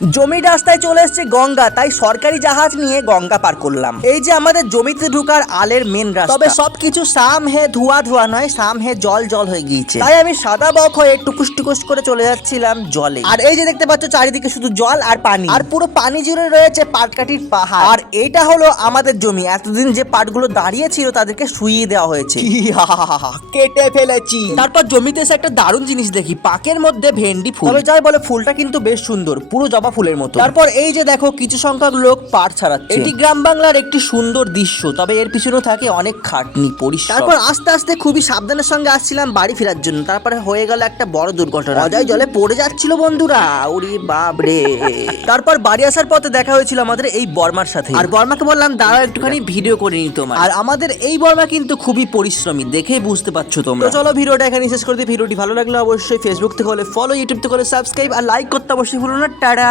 জমি রাস্তায় চলে এসেছে গঙ্গা, তাই সরকারি জাহাজ নিয়ে গঙ্গা পার করলাম। এই যে আমাদের জমিতে ঢুকার আলের মেন রাস্তা, তবে সবকিছু সাম হে ধোয়া ধোয়া নয়, সাম হে জল জল হয়ে গিয়েছে। তাই আমি সাদা বক হয়ে টুকুস টুকুস করে চলে যাচ্ছিলাম জলে। আর এই যে দেখতে পাচ্ছ চারিদিকে শুধু জল আর পানি, আর পুরো পানি জুড়ে রয়েছে পাটকাঠির পাহাড়। আর এটা হলো আমাদের জমি। এতদিন যে পাটগুলো দাঁড়িয়ে ছিল তাদেরকে শুইয়ে দেওয়া হয়েছে, কেটে ফেলেছি। তারপর জমিতে এসে একটা দারুণ জিনিস দেখি, পাকের মধ্যে ভেন্ডি ফুল। তবে যাই বলে ফুলটা কিন্তু বেশ সুন্দর, পুরো জবা ফুলের মতো। তারপর এই যে দেখো কিছু সংখ্যক লোক পাট ছাড়াচ্ছে। এটি গ্রাম বাংলার একটি সুন্দর দৃশ্য, তবে এর পিছনে থাকে অনেক খাটনি পরিশ্রম। তারপর আস্তে আস্তে খুবই সাবধানের সঙ্গে আসছিলাম বাড়ি ফেরার জন্য। তারপরে হয়ে গেল একটা বড় দুর্ঘটনা, অজয় জলে পড়ে যাচ্ছিল বন্ধুরা, ওরে বাপ রে। তারপর বাড়ি আসার পথে দেখা হয়েছিল আমাদের এই বর্মার সাথে, আর বর্মাকে বললাম দাঁড়াও একটুখানি ভিডিও করে নিই তোমার। আর আমাদের এই বর্মা কিন্তু খুবই পরিশ্রমী, দেখেই বুঝতে পারছো তোমরা। তো চলো ভিডিওটা এখানে শেষ করে দিই। ভিডিওটি ভালো লাগলে অবশ্যই ফেসবুক থেকে হলে ফলো, ইউটিউব থেকে হলে সাবস্ক্রাইব, আর লাইক করতে অবশ্যই ভুলো না। টাটা।